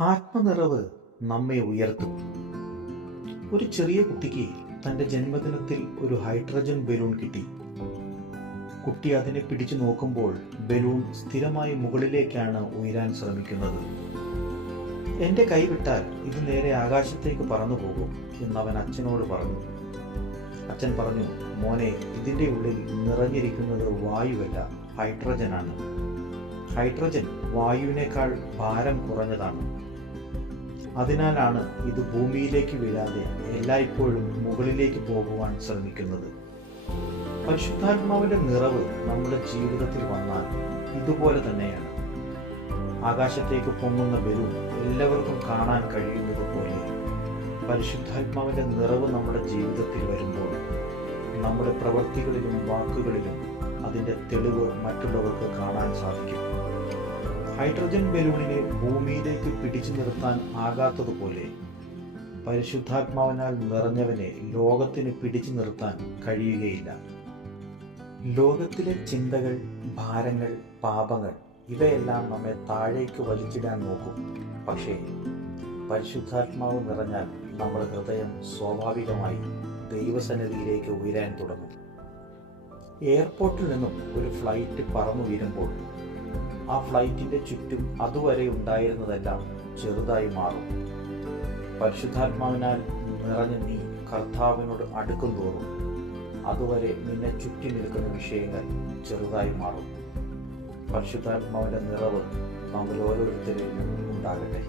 ആത്മനിറവ് നമ്മെ ഉയർത്തും. ഒരു ചെറിയ കുട്ടിക്ക് തന്റെ ജന്മദിനത്തിൽ ഒരു ഹൈഡ്രജൻ ബലൂൺ കിട്ടി. കുട്ടി അതിനെ പിടിച്ചു നോക്കുമ്പോൾ ബലൂൺ സ്ഥിരമായി മുകളിലേക്കാണ് ഉയരാൻ ശ്രമിക്കുന്നത്. എന്റെ കൈവിട്ടാൽ ഇത് നേരെ ആകാശത്തേക്ക് പറന്നു പോകും എന്നവൻ അച്ഛനോട് പറഞ്ഞു. അച്ഛൻ പറഞ്ഞു മോനെ ഇതിന്റെ ഉള്ളിൽ നിറഞ്ഞിരിക്കുന്നത് വായുവല്ല ഹൈഡ്രജനാണ്. ഹൈഡ്രജൻ വായുവിനേക്കാൾ ഭാരം കുറഞ്ഞതാണ്. അതിനാലാണ് ഇത് ഭൂമിയിലേക്ക് വീഴാതെ എല്ലായ്പ്പോഴും മുകളിലേക്ക് പോകുവാൻ ശ്രമിക്കുന്നത്. പരിശുദ്ധാത്മാവിന്റെ നിറവ് നമ്മുടെ ജീവിതത്തിൽ വന്നാൽ ഇതുപോലെ തന്നെയാണ്. ആകാശത്തേക്ക് പൊങ്ങുന്ന ബലൂൺ എല്ലാവർക്കും കാണാൻ കഴിയുന്നത് പോലെ പരിശുദ്ധാത്മാവിന്റെ നിറവ് നമ്മുടെ ജീവിതത്തിൽ വരുമ്പോൾ നമ്മുടെ പ്രവൃത്തികളിലും വാക്കുകളിലും അതിന്റെ തെളിവ് മറ്റുള്ളവർക്ക് കാണാൻ സാധിക്കും. ഹൈഡ്രജൻ ബലൂണിനെ ഭൂമിയിലേക്ക് പിടിച്ചു നിർത്താൻ ആകാത്തതുപോലെ പരിശുദ്ധാത്മാവിനാൽ നിറഞ്ഞവനെ ലോകത്തിന് പിടിച്ചു നിർത്താൻ കഴിയുകയില്ല. ലോകത്തിലെ ചിന്തകൾ ഭാരങ്ങൾ പാപങ്ങൾ ഇവയെല്ലാം നമ്മെ താഴേക്ക് വലിച്ചിടാൻ നോക്കും. പക്ഷേ പരിശുദ്ധാത്മാവ് നിറഞ്ഞാൽ നമ്മുടെ ഹൃദയം സ്വാഭാവികമായി ദൈവസന്നിധിയിലേക്ക് ഉയരാൻ തുടങ്ങും. എയർപോർട്ടിൽ നിന്നും ഒരു ഫ്ലൈറ്റ് പറന്നു വീഴുമ്പോൾ ആ ഫ്ലൈറ്റിന്റെ ചുറ്റും അതുവരെ ഉണ്ടായിരുന്നതെല്ലാം ചെറുതായി മാറും. പരിശുദ്ധാത്മാവിനാൽ നിറഞ്ഞ നീ കർത്താവിനോട് അടുക്കും തോറും അതുവരെ നിന്നെ ചുറ്റി നിൽക്കുന്ന വിഷയങ്ങൾ ചെറുതായി മാറും. പരിശുദ്ധാത്മാവിന്റെ നിറവ് നമ്മൾ ഓരോരുത്തരെയും ഉണ്ടാകട്ടെ.